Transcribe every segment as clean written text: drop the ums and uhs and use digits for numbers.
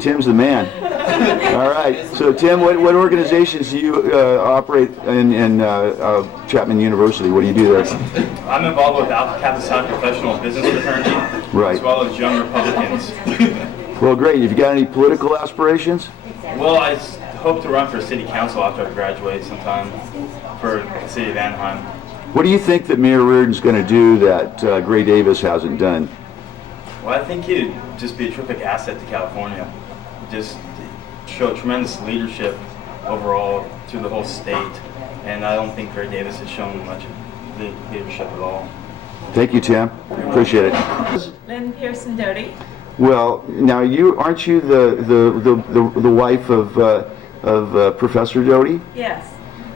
Tim's the man. All right. So, Tim, what organizations do you operate in Chapman University? What do you do there? I'm involved with Alpha Kappa Psi Professional Business Fraternity, Right. as well as Young Republicans. Well, great. Have you got any political aspirations? Well, I hope to run for city council after I graduate sometime for the city of Anaheim. What do you think that Mayor Riordan's going to do that Gray Davis hasn't done? Well, I think he'd just be a terrific asset to California. Just show tremendous leadership overall through the whole state, and I don't think Gray Davis has shown much leadership at all. Thank you, Tim. Appreciate it. Lynn Pearson Doty. Well, now aren't you the wife of Professor Doty Yes.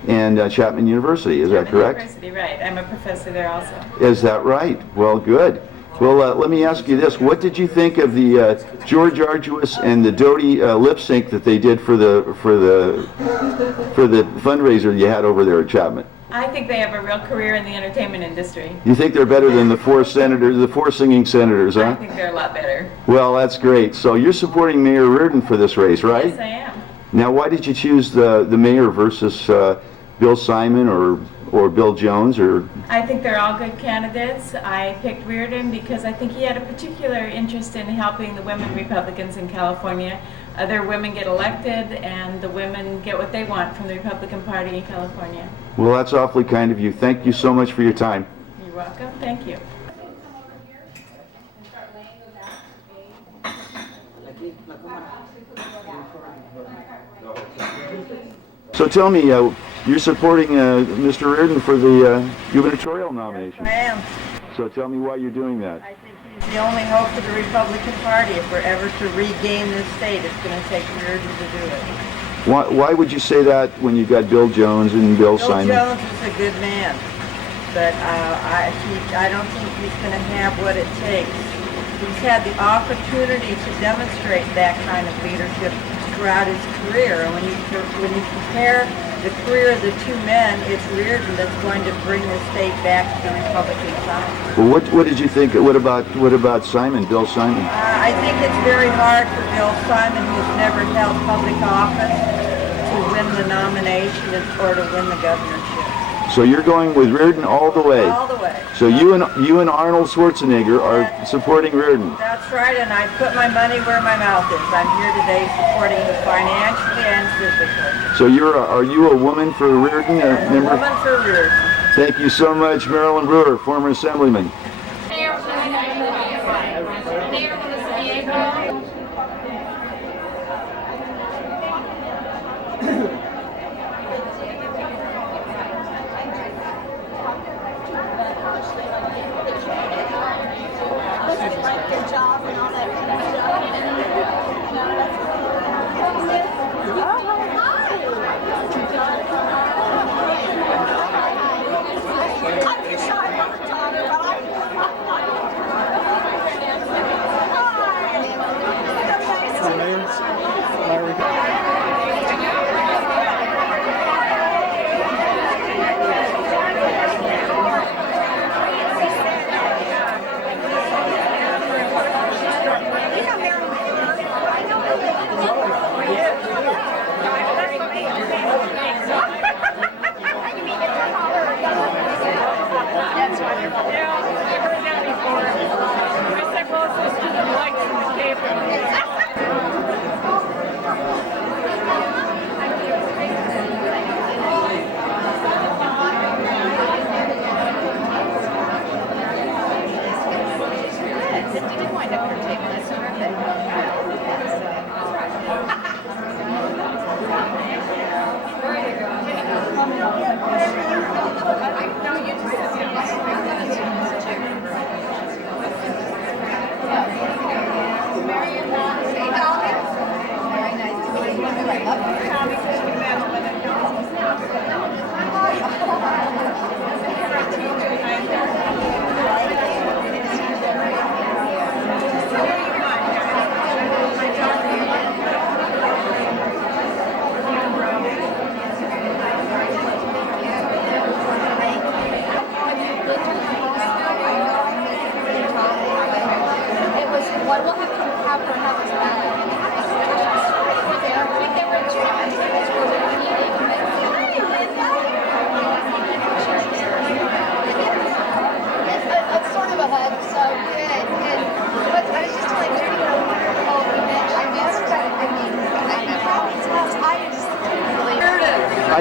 and Chapman University? Is that correct? University, right. I'm a professor there also. Is that right? Well, good. Well, let me ask you this: what did you think of the George Arduous and the Doty lip sync that they did for the fundraiser you had over there at Chapman? I think they have a real career in the entertainment industry. You think they're better than the four singing senators, huh? I think they're a lot better. Well, that's great. So you're supporting Mayor Riordan for this race, right? Yes, I am. Now, why did you choose the mayor versus Bill Simon or Bill Jones or? I think they're all good candidates. I picked Riordan because I think he had a particular interest in helping the women Republicans in California. Other women get elected and the women get what they want from the Republican Party in California. Well, that's awfully kind of you. Thank you so much for your time. You're welcome. Thank you. So tell me, you're supporting Mr. Riordan for the gubernatorial nomination. I am. So tell me why you're doing that. I think he's the only hope for the Republican Party. If we're ever to regain this state, it's going to take Riordan to do it. Why would you say that when you got Bill Jones and Bill Simon? Bill Jones is a good man, but I don't think he's going to have what it takes. He's had the opportunity to demonstrate that kind of leadership throughout his career. And when you compare the career of the two men, it's Riordan that's going to bring the state back to the Republican side. Well, what did you think? What about Simon, Bill Simon? I think it's very hard for Bill Simon, who's never held public office, to win the nomination or to win the governorship. So you're going with Riordan all the way. All the way. So you and Arnold Schwarzenegger are supporting Riordan. That's right, and I put my money where my mouth is. I'm here today supporting him financially and physically. So are you a woman for Riordan? A woman for Riordan. Thank you so much, Marilyn Brewer, former assemblyman.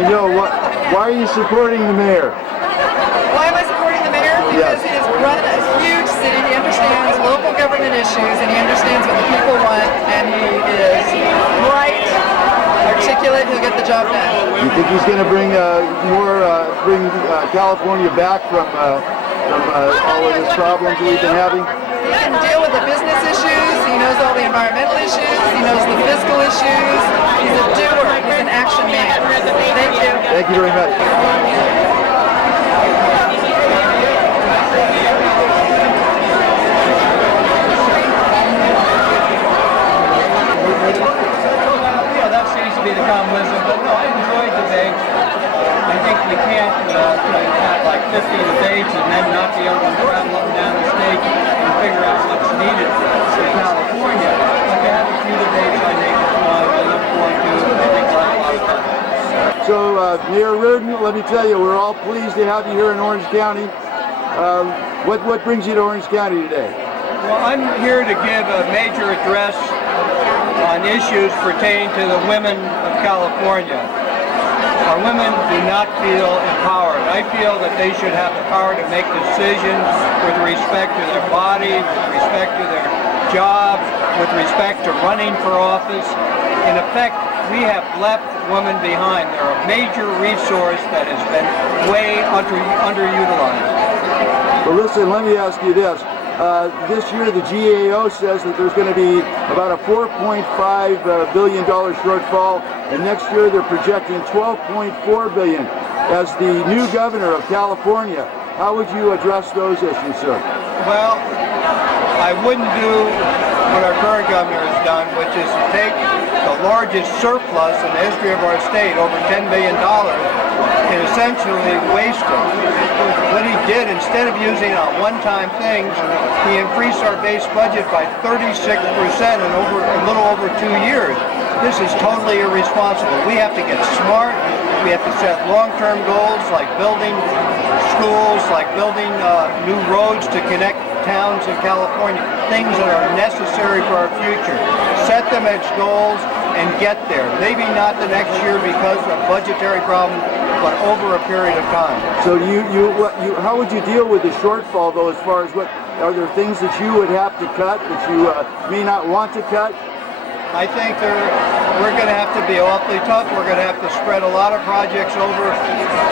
I know. Why are you supporting the mayor? Why am I supporting the mayor? Because Yes. he has run a huge city. He understands local government issues, and he understands what the people want, and he is bright, articulate. He'll get the job done. You think he's going to bring bring California back from all of the problems we've been having? He can deal with the business issues. He knows all the environmental issues. He knows the fiscal issues. He's a doer. He's an action man. Thank you. Thank you very much. Yeah, that seems to be the common wisdom. But no, I enjoyed debates. I think we can't have like 50 debates and then not be able to travel up and down the state and figure out what's needed for California. But to have a few debates, I think is one I look forward to. I think we'll have a lot of fun. So, Mayor Riordan, let me tell you, we're all pleased to have you here in Orange County. What brings you to Orange County today? Well, I'm here to give a major address on issues pertaining to the women of California. Our women do not feel empowered. I feel that they should have the power to make decisions with respect to their body, with respect to their jobs, with respect to running for office. In effect, we have left women behind. They're a major resource that has been way underutilized. Well, listen, let me ask you this. This year, the GAO says that there's going to be about a $4.5 billion shortfall, and next year they're projecting $12.4 billion. As the new governor of California, how would you address those issues, sir? Well, I wouldn't do what our current governor has done, which is to take the largest surplus in the history of our state, over $10 billion, and essentially waste it. What he did, instead of using it on one-time things, he increased our base budget by 36% in a little over 2 years. This is totally irresponsible. We have to get smart. We have to set long-term goals like building schools, like building new roads to connect towns in California, things that are necessary for our future. Set them as goals and get there. Maybe not the next year because of budgetary problems, but over a period of time. So how would you deal with the shortfall, though, as far as are there things that you would have to cut that you may not want to cut? I think we're going to have to be awfully tough. We're going to have to spread a lot of projects over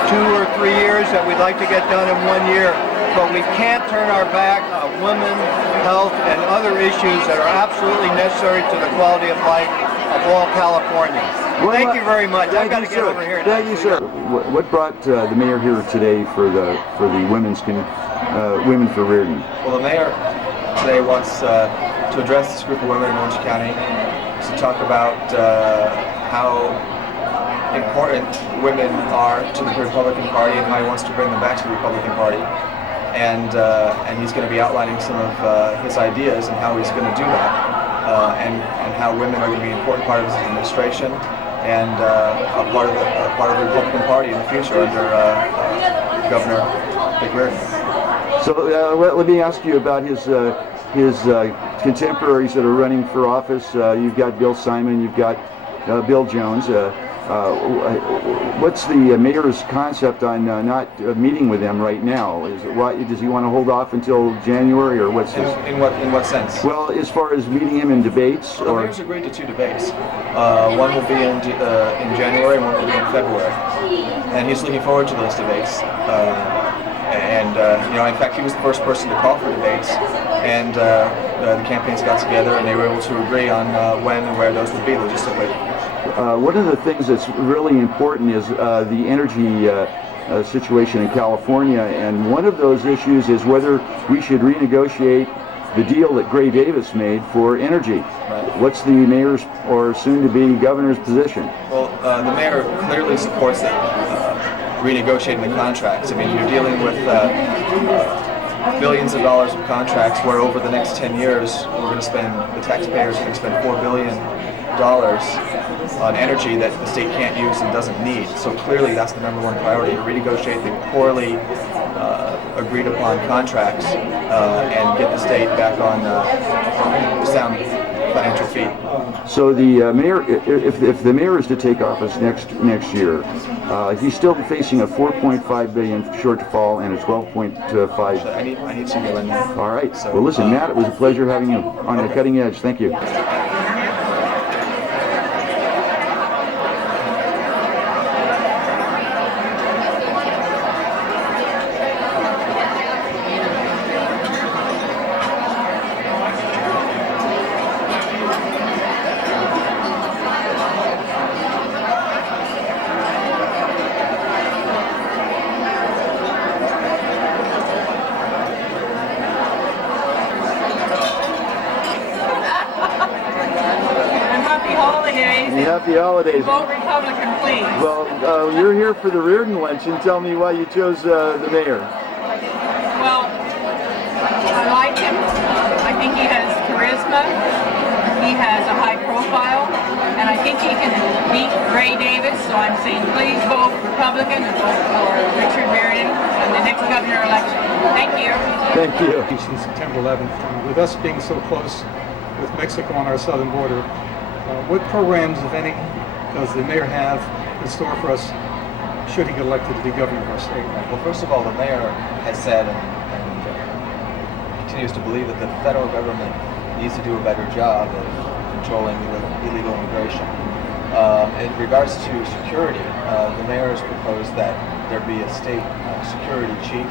2 or 3 years that we'd like to get done in 1 year. But we can't turn our back on women, health, and other issues that are absolutely necessary to the quality of life of all Californians. Thank you very much. I've got to get over here now. Thank you, sir. What brought the mayor here today for the women's Women for Riordan? Well, the mayor today wants to address this group of women in Orange County to talk about how important women are to the Republican Party and how he wants to bring them back to the Republican Party. And he's going to be outlining some of his ideas and how he's going to do that, and how women are going to be an important part of his administration and a part of the Republican Party in the future under Governor Riordan. So let me ask you about his contemporaries that are running for office. You've got Bill Simon, you've got Bill Jones. What's the mayor's concept on not meeting with them right now? Does he want to hold off until January, or what's his? In what sense? Well, as far as meeting him in debates, The mayor's agreed to 2 debates. One will be in January and one will be in February, and he's looking forward to those debates. In fact, he was the first person to call for debates, and the campaigns got together and they were able to agree on when and where those would be logistically. One of the things that's really important is the energy situation in California, and one of those issues is whether we should renegotiate the deal that Gray Davis made for energy. Right. What's the mayor's or soon-to-be governor's position? Well, the mayor clearly supports renegotiating the contracts. I mean, you're dealing with billions of dollars of contracts where over the next 10 years the taxpayers are going to spend $4 billion on energy that the state can't use and doesn't need. So clearly that's the #1 priority, to renegotiate the poorly agreed upon contracts and get the state back on sound financial feet. So the mayor, if the mayor is to take office next year, he's still facing a 4.5 billion shortfall and a 12.5. I need some in there. All right. Well, listen, Matt, it was a pleasure having you on the cutting edge. Thank you. Happy holidays. Vote Republican, please. Well, you're here for the Riordan luncheon. Tell me why you chose the mayor. Well, I like him. I think he has charisma. He has a high profile. And I think he can beat Ray Davis. So I'm saying please vote Republican and vote for Richard Riordan in the next governor election. Thank you. Thank you. Since September 11th. With us being so close with Mexico on our southern border, what programs, if any, does the mayor have in store for us should he get elected to be governor of our state? Well, first of all, the mayor has said and continues to believe that the federal government needs to do a better job of controlling illegal immigration. In regards to security, the mayor has proposed that there be a state security chief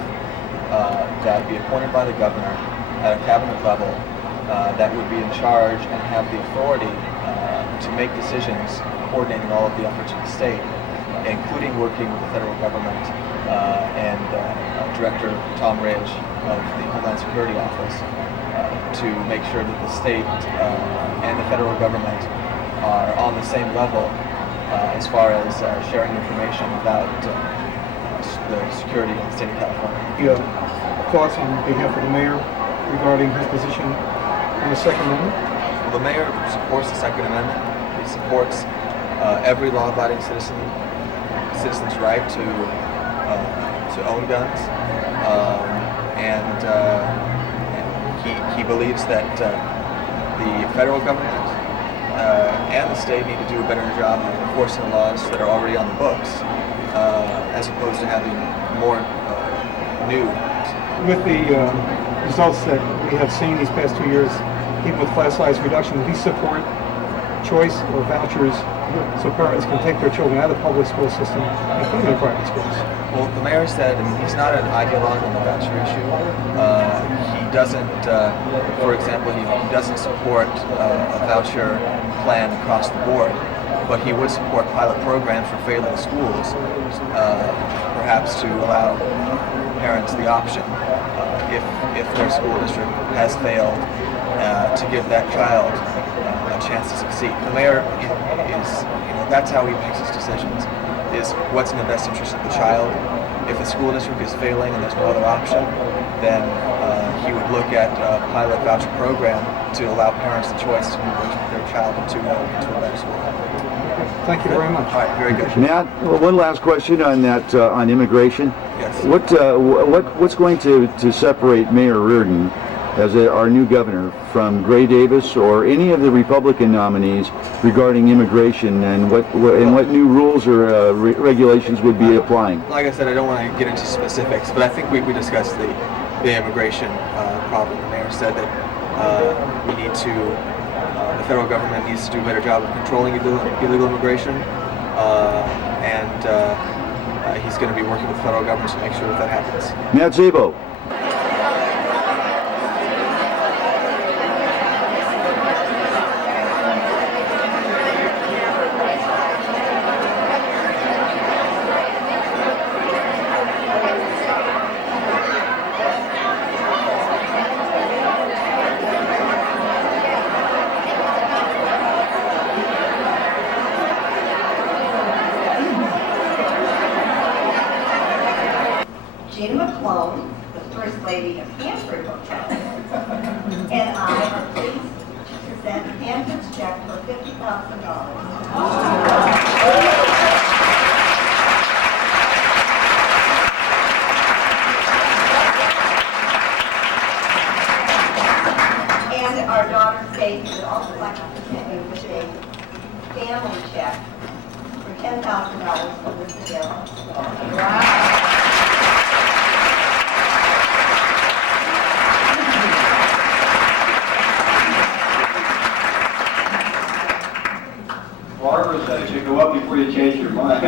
that be appointed by the governor at a cabinet level that would be in charge and have the authority to make decisions coordinating all of the efforts of the state, including working with the federal government and Director Tom Ridge of the Homeland Security Office to make sure that the state and the federal government are on the same level as far as sharing information about the security of the state of California. Thoughts on behalf of the mayor regarding his position on the Second Amendment? Well, the mayor supports the Second Amendment. He supports every law-abiding citizen's right to own guns, and he believes that the federal government and the state need to do a better job of enforcing the laws that are already on the books, as opposed to having more new. With the results that we have seen these past 2 years, even with class size reduction, do you support choice or vouchers so parents can take their children out of the public school system and put them in private schools? Well, the mayor said, I mean, he's not an ideologue on the voucher issue. He doesn't, for example, he doesn't support a voucher plan across the board, but he would support pilot programs for failing schools, perhaps to allow parents the option, if their school district has failed, to give that child a chance to succeed. The mayor is, that's how he makes his decisions, is what's in the best interest of the child. If the school district is failing and there's no other option, then he would look at a pilot voucher program to allow parents the choice to move their child into a better school. Thank you very much. All right, very good. Matt, one last question on that on immigration. Yes. What's going to separate Mayor Riordan as our new governor from Gray Davis or any of the Republican nominees regarding immigration, and what new rules or regulations would be applying? Like I said, I don't want to get into specifics, but I think we discussed the immigration problem. The mayor said that we need to, the federal government needs to do a better job of controlling illegal immigration, and he's going to be working with the federal government to make sure that happens. Matt Szabo. The First Lady of Hanford Hotel, and I are pleased to present Hanford's check for $50,000. And our daughter Faith is also would like to present you with a family check for $10,000 from Mr. Garrett. Wow. Barbara said it should go up before you change your mind.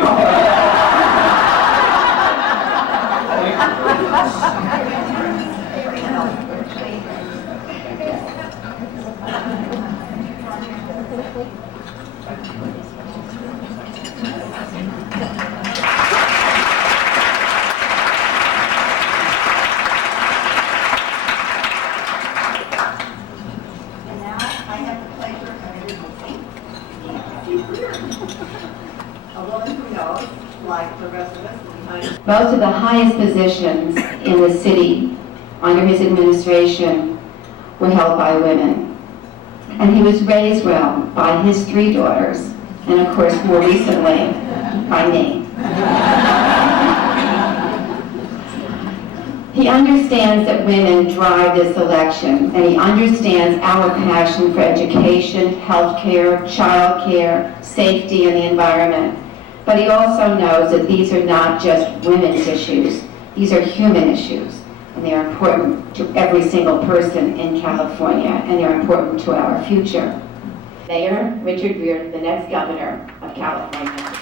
And now I have the pleasure of introducing a woman who knows, like the rest of us, behind. Most of the highest positions in the city under his administration were held by women. And he was raised well by his 3 daughters, and of course more recently by me. He understands that women drive this election, and he understands our passion for education, healthcare, childcare, safety, and the environment. But he also knows that these are not just women's issues. These are human issues, and they are important to every single person in California, and they're important to our future. Mayor Richard Riordan, the next governor of California.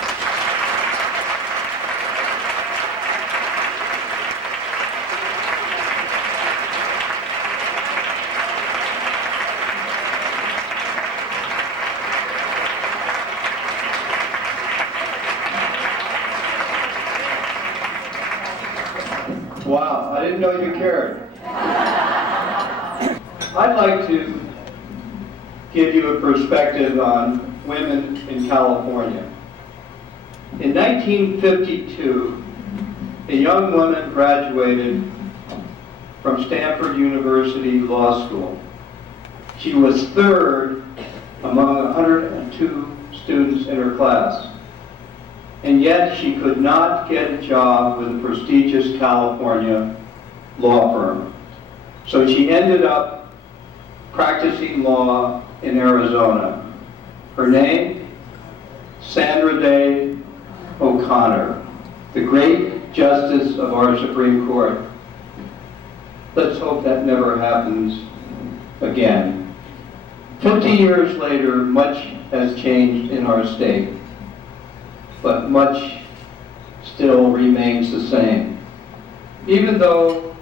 Wow, I didn't know you cared. I'd like to give you a perspective on women in California. In 1952, a young woman graduated from Stanford University Law School. She was 3rd among 102 students in her class. And yet she could not get a job with a prestigious California law firm. So she ended up practicing law in Arizona. Her name? Sandra Day O'Connor, the great justice of our Supreme Court. Let's hope that never happens again. 50 years later, much has changed in our state, but much still remains the same. Even though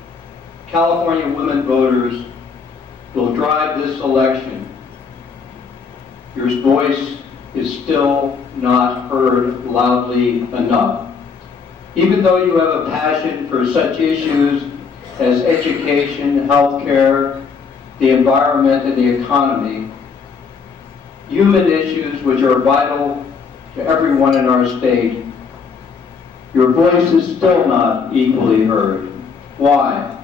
California women voters will drive this election, your voice is still not heard loudly enough. Even though you have a passion for such issues as education, healthcare, the environment, and the economy, human issues which are vital to everyone in our state, your voice is still not equally heard. Why?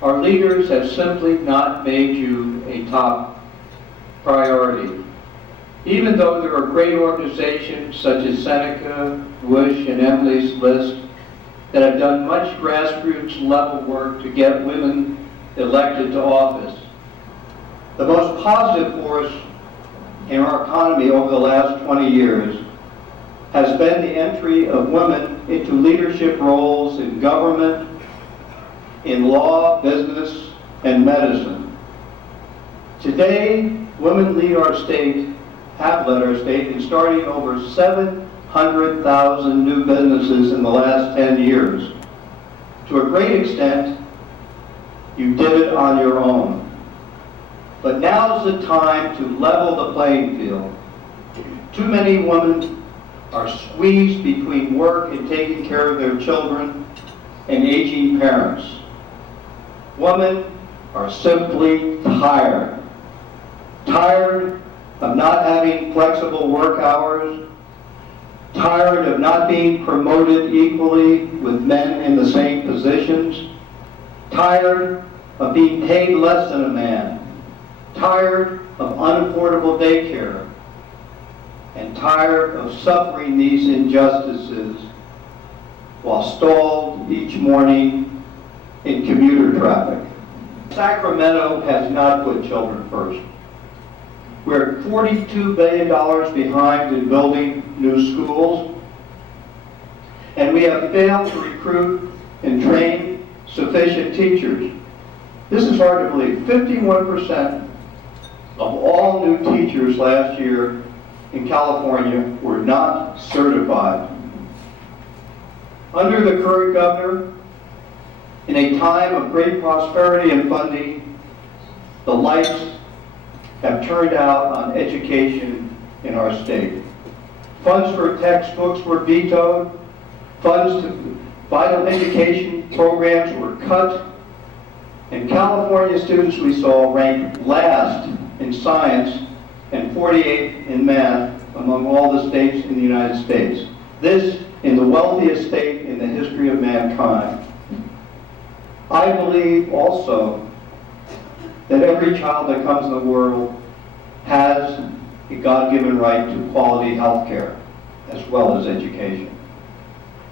Our leaders have simply not made you a top priority. Even though there are great organizations such as Seneca, Bush, and Emily's List that have done much grassroots level work to get women elected to office, the most positive force in our economy over the last 20 years has been the entry of women into leadership roles in government, in law, business, and medicine. Today, women lead our state, have led our state in starting over 700,000 new businesses in the last 10 years. To a great extent, you did it on your own. But now's the time to level the playing field. Too many women are squeezed between work and taking care of their children and aging parents. Women are simply tired. Tired of not having flexible work hours, tired of not being promoted equally with men in the same positions, tired of being paid less than a man, tired of unaffordable daycare, and tired of suffering these injustices while stalled each morning in commuter traffic. Sacramento has not put children first. We're $42 billion behind in building new schools, and we have failed to recruit and train sufficient teachers. This is hard to believe. 51% of all new teachers last year in California were not certified. Under the current governor, in a time of great prosperity and funding, the lights have turned out on education in our state. Funds for textbooks were vetoed. Funds to vital education programs were cut. And California students we saw ranked last in science and 48th in math among all the states in the United States. This in the wealthiest state in the history of mankind. I believe also that every child that comes in the world has a God-given right to quality health care as well as education.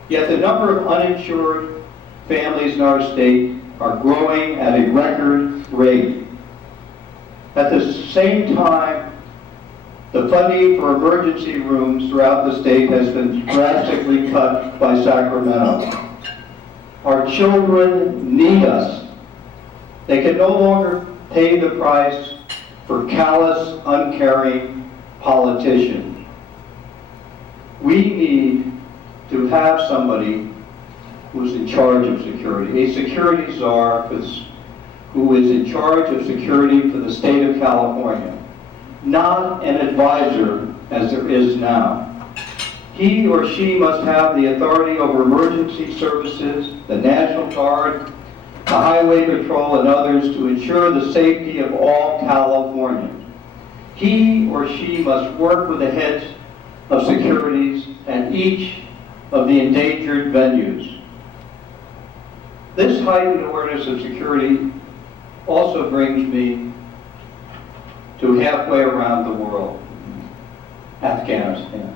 Yet the number of uninsured families in our state are growing at a record rate. At the same time, the funding for emergency rooms throughout the state has been drastically cut by Sacramento. Our children need us. They can no longer pay the price for callous, uncaring politicians. We need to have somebody who's in charge of security, a security czar who is in charge of security for the state of California, not an advisor as there is now. He or she must have the authority over emergency services, the National Guard, the Highway Patrol, and others to ensure the safety of all Californians. He or she must work with the heads of securities at each of the endangered venues. This heightened awareness of security also brings me to halfway around the world, Afghanistan.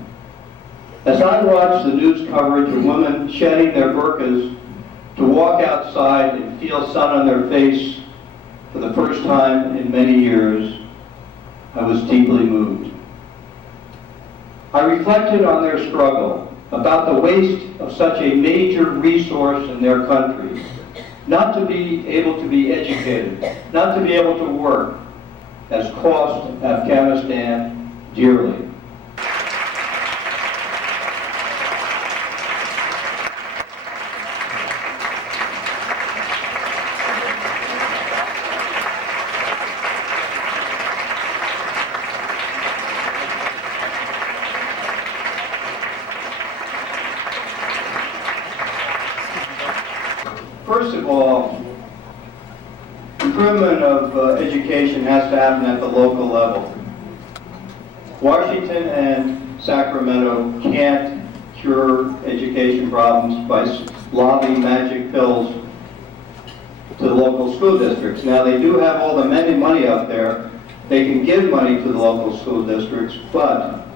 As I watch the news coverage of women shedding their burqas to walk outside and feel sun on their face for the first time in many years, I was deeply moved. I reflected on their struggle, about the waste of such a major resource in their country, not to be able to be educated, not to be able to work, has cost Afghanistan dearly. First of all, improvement of education has to happen at the local level. Washington and Sacramento can't cure education problems by lobbing magic pills to the local school districts. Now, they do have all the money up there. They can give money to the local school districts, but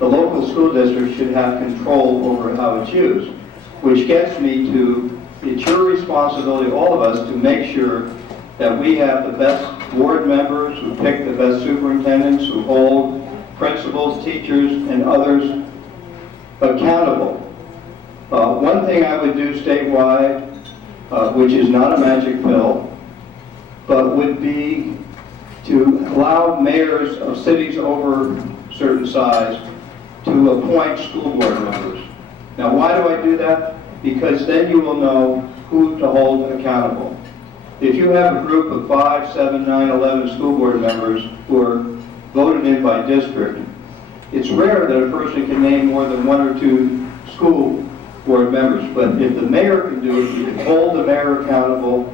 the local school district should have control over how it's used, which gets me to it's your responsibility, all of us, to make sure that we have the best board members who pick the best superintendents, who hold principals, teachers, and others accountable. One thing I would do statewide, which is not a magic pill, but would be to allow mayors of cities over certain size to appoint school board members. Now, why do I do that? Because then you will know who to hold accountable. If you have a group of 5, 7, 9, 11 school board members who are voted in by district, it's rare that a person can name more than 1 or 2 school board members. But if the mayor can do it, you can hold the mayor accountable,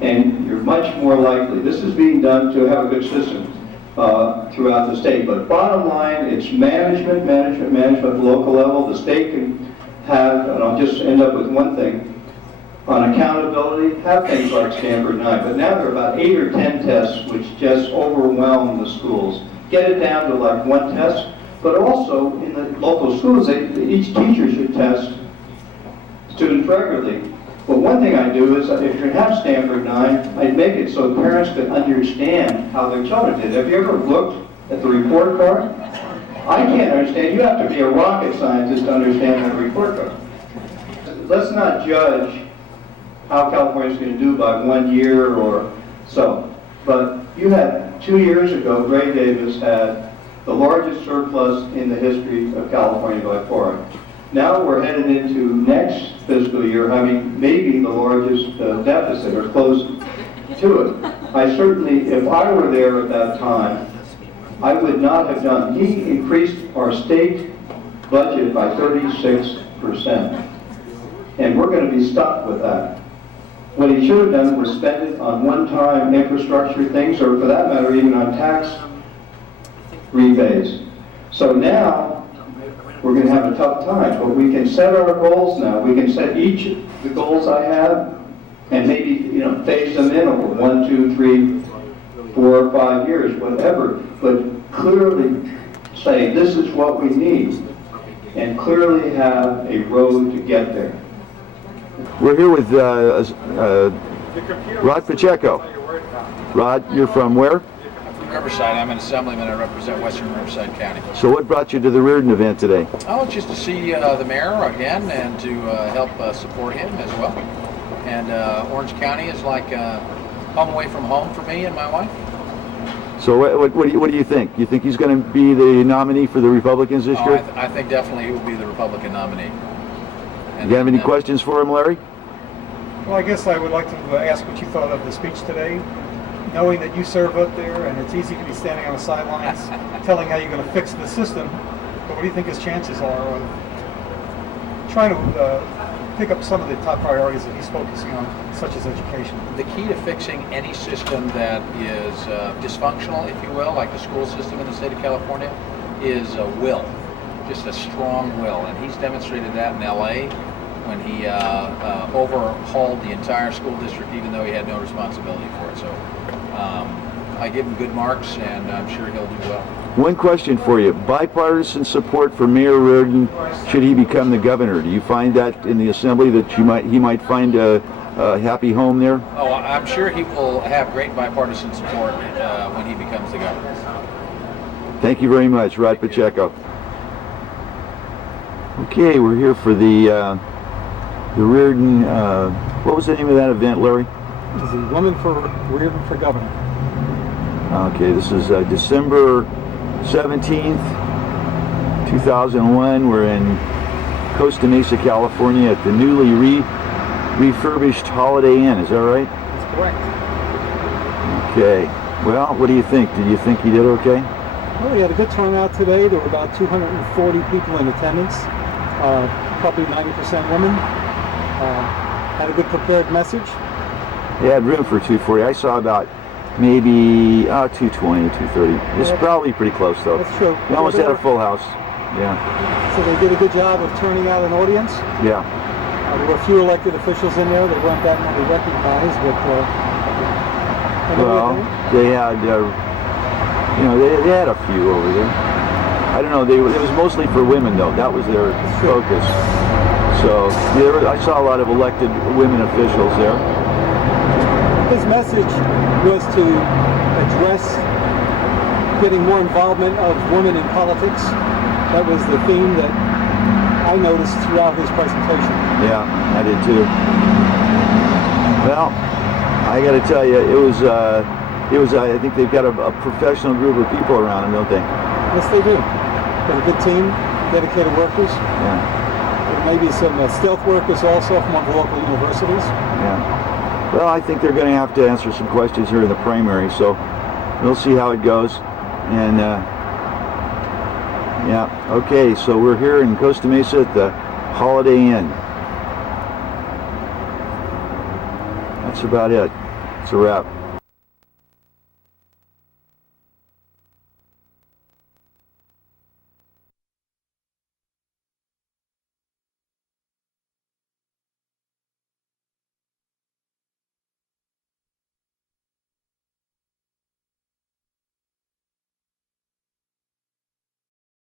and you're much more likely. This is being done to have a good system throughout the state. But bottom line, it's management at the local level. The state can have, and I'll just end up with one thing, on accountability, have things like Stanford 9, but now there are about 8 or 10 tests which just overwhelm the schools. Get it down to like 1 test, but also in the local schools, each teacher should test students regularly. But one thing I do is, if you have Stanford 9, I'd make it so parents could understand how their children did. Have you ever looked at the report card? I can't understand. You have to be a rocket scientist to understand that report card. Let's not judge how California's going to do by 1 year or so. But you had 2 years ago, Gray Davis had the largest surplus in the history of California by far. Now we're headed into next fiscal year having maybe the largest deficit or close to it. I certainly, if I were there at that time, I would not have done. He increased our state budget by 36%. And we're going to be stuck with that. What he should have done was spend it on one-time infrastructure things, or for that matter, even on tax rebates. So now, we're going to have a tough time, but we can set our goals now. We can set each of the goals I have and maybe, phase them in over 1, 2, 3, 4, 5 years, whatever. But clearly say, this is what we need, and clearly have a road to get there. We're here with Rod Pacheco. Rod, you're from where? Riverside. I'm an assemblyman. I represent Western Riverside County. So what brought you to the Riordan event today? Oh, just to see the mayor again and to help support him as well. And Orange County is like home away from home for me and my wife. So what do you think? You think he's going to be the nominee for the Republicans this year? I think definitely he will be the Republican nominee. And you have any questions for him, Larry? Well, I guess I would like to ask what you thought of the speech today, knowing that you serve up there and it's easy to be standing on the sidelines telling how you're going to fix the system, but what do you think his chances are of trying to pick up some of the top priorities that he's focusing on, such as education? The key to fixing any system that is dysfunctional, if you will, like the school system in the state of California, is will, just a strong will. And he's demonstrated that in LA when he overhauled the entire school district, even though he had no responsibility for it. So I give him good marks, and I'm sure he'll do well. One question for you. Bipartisan support for Mayor Riordan should he become the governor. Do you find that in the Assembly that he might find a happy home there? Oh, I'm sure he will have great bipartisan support when he becomes the governor. Thank you very much, Rod Pacheco. Okay, we're here for the Riordan, what was the name of that event, Larry? It was the Woman for Riordan for Governor. Okay, this is December 17th, 2001. We're in Costa Mesa, California at the newly refurbished Holiday Inn. Is that right? That's correct. Okay. Well, what do you think? Did you think he did okay? Well, we had a good turnout today. There were about 240 people in attendance, probably 90% women. Had a good prepared message. They had room for 240. I saw about maybe 220, 230. It's probably pretty close though. That's true. We almost had a full house. Yeah. So they did a good job of turning out an audience. Yeah. There were a few elected officials in there that weren't that many recognized, but well, they had, they had a few over there. I don't know. It was mostly for women though. That was their focus. So I saw a lot of elected women officials there. His message was to address getting more involvement of women in politics. That was the theme that I noticed throughout his presentation. Yeah, I did too. Well, I got to tell you, it was. I think they've got a professional group of people around them, don't they? Yes, they do. Got a good team, dedicated workers. Yeah. There may be some stealth workers also from one of the local universities. Yeah. Well, I think they're going to have to answer some questions here in the primary, so we'll see how it goes. And yeah, okay, so we're here in Costa Mesa at the Holiday Inn. That's about it. It's a wrap.